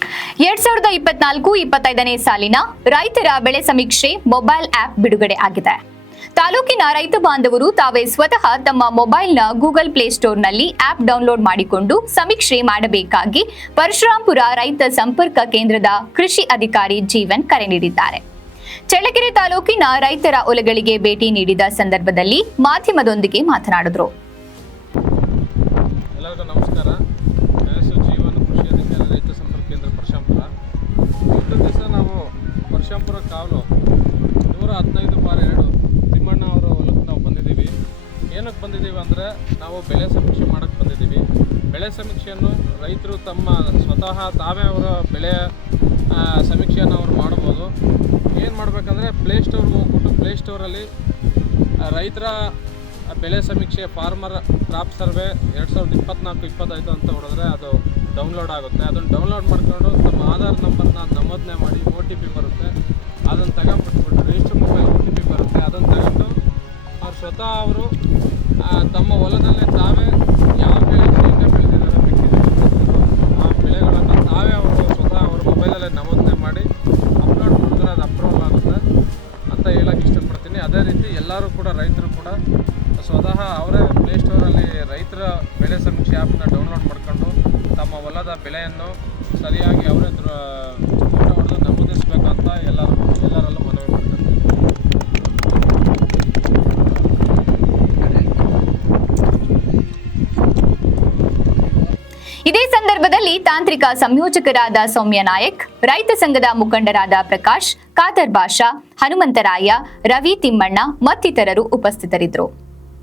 2024-25ನೇ ಸಾಲಿನ ರೈತರ ಬೆಳೆ ಸಮೀಕ್ಷೆ ಮೊಬೈಲ್ ಆಪ್ ಬಿಡುಗಡೆ ಆಗಿದೆ. ತಾಲೂಕಿನ ರೈತ ಬಾಂಧವರು ತಾವೇ ಸ್ವತಃ ತಮ್ಮ ಮೊಬೈಲ್ನ ಗೂಗಲ್ ಪ್ಲೇ ಸ್ಟೋರ್ನಲ್ಲಿ ಆಪ್ ಡೌನ್ಲೋಡ್ ಮಾಡಿಕೊಂಡು ಸಮೀಕ್ಷೆ ಮಾಡಬೇಕಾಗಿ ಪರಶುರಾಂಪುರ ರೈತ ಸಂಪರ್ಕ ಕೇಂದ್ರದ ಕೃಷಿ ಅಧಿಕಾರಿ ಜೀವನ್ ಕರೆ ನೀಡಿದ್ದಾರೆ. ಚಳ್ಳಕೆರೆ ತಾಲೂಕಿನ ರೈತರ ಹೊಲಗಳಿಗೆ ಭೇಟಿ ನೀಡಿದ ಸಂದರ್ಭದಲ್ಲಿ ಮಾಧ್ಯಮದೊಂದಿಗೆ ಮಾತನಾಡಿದರು. ಎಲ್ಲರಿಗೂ ನಮಸ್ಕಾರ. ಜೀವನ ಕೃಷಿ ಅಧಿಕಾರಿ ರೈತ ಸಂಪರ್ಕ ಕೇಂದ್ರ ಪರಶುರಾಂಪುರ. ಇವತ್ತು ದಿವಸ ನಾವು ಪರಶುರಾಂಪುರ ಕಾವಲು 115/2 ತಿಮ್ಮಣ್ಣ ಅವರ ಹೊಲಕ್ಕೆ ನಾವು ಬಂದಿದ್ದೀವಿ. ಏನಕ್ಕೆ ಬಂದಿದ್ದೀವಿ ಅಂದರೆ ನಾವು ಬೆಳೆ ಸಮೀಕ್ಷೆ ಮಾಡೋಕ್ಕೆ ಬಂದಿದ್ದೀವಿ. ಬೆಳೆ ಸಮೀಕ್ಷೆಯನ್ನು ರೈತರು ತಮ್ಮ ಸ್ವತಃ ತಾವೇ ಅವರ ಬೆಳೆಯ ಸಮೀಕ್ಷೆಯನ್ನು ಅವರು ಮಾಡ್ಬೋದು. ಏನು ಮಾಡಬೇಕಂದ್ರೆ ಪ್ಲೇಸ್ಟೋರ್ಗೆ ಹೋಗ್ಬಿಟ್ಟು ಪ್ಲೇಸ್ಟೋರಲ್ಲಿ ರೈತರ ಬೆಳೆ ಸಮೀಕ್ಷೆ ಫಾರ್ಮರ್ ಕ್ರಾಪ್ ಸರ್ವೆ 2024-25 ಅಂತ ಹೊಡೆದ್ರೆ ಅದು ಡೌನ್ಲೋಡ್ ಆಗುತ್ತೆ. ಅದನ್ನು ಡೌನ್ಲೋಡ್ ಮಾಡಿಕೊಂಡು ತಮ್ಮ ಆಧಾರ್ ನಂಬರ್ನ ನಮೂದನೆ ಮಾಡಿ OTP ಬರುತ್ತೆ. ಅದನ್ನು ತಗೊಂಡ್ಬಿಟ್ಬಿಟ್ಟು ರಿಜಿಸ್ಟರ್ ಮೊಬೈಲ್ OTP ಬರುತ್ತೆ. ಅದನ್ನು ತಗೊಂಡು ಅವ್ರು ಸ್ವತಃ ಅವರು ತಮ್ಮ ಹೊಲದಲ್ಲೇ ತಾವೇ ಯಾವ ಬೆಳೆ ಶೇಂಗಾ ಬೆಳೆದಿದ್ದಾರೆ ಆ ಬೆಳೆಗಳನ್ನು ತಾವೇ ಅವರು ಸ್ವತಃ ಅವ್ರ ಮೊಬೈಲಲ್ಲೇ ನಮೂದನೆ ಮಾಡಿ ಅಪ್ಲೋಡ್ ಮಾಡಿದ್ರೆ ಅದು ಅಪ್ರೂವಲ್ ಆಗುತ್ತೆ ಅಂತ ಹೇಳೋಕ್ಕೆ ಇಷ್ಟಪಡ್ತೀನಿ. ಅದೇ ರೀತಿ ಎಲ್ಲರೂ ಕೂಡ ರೈತರು ಕೂಡ ಸ್ವತಃ ಅವರೇ ಪ್ಲೇಸ್ಟೋರಲ್ಲಿ ರೈತರ ಬೆಳೆ ಸಮೀಕ್ಷೆ ಆ್ಯಪ್ನ ಡೌನ್ಲೋಡ್ ಮಾಡ್ಕೊಂಡು ತಮ್ಮ ಹೊಲದ ಬೆಳೆಯನ್ನು ಸರಿಯಾಗಿ ಅವರೇ ಫೋಟೋ ಹೊಡೆದು ನಮೂದಿಸಬೇಕಂತ ಎಲ್ಲರಲ್ಲೂ ಮನವಿ ಮಾಡ್ತಾರೆ. ಇದೇ ಸಂದರ್ಭದಲ್ಲಿ ತಾಂತ್ರಿಕ ಸಂಯೋಜಕರಾದ ಸೌಮ್ಯ ನಾಯಕ್, ರೈತ ಸಂಘದ ಮುಖಂಡರಾದ ಪ್ರಕಾಶ್, ಖಾದರ್ ಬಾಷಾ, ಹನುಮಂತರಾಯ, ರವಿ ತಿಮ್ಮಣ್ಣ ಮತ್ತಿತರರು ಉಪಸ್ಥಿತರಿದ್ದರು.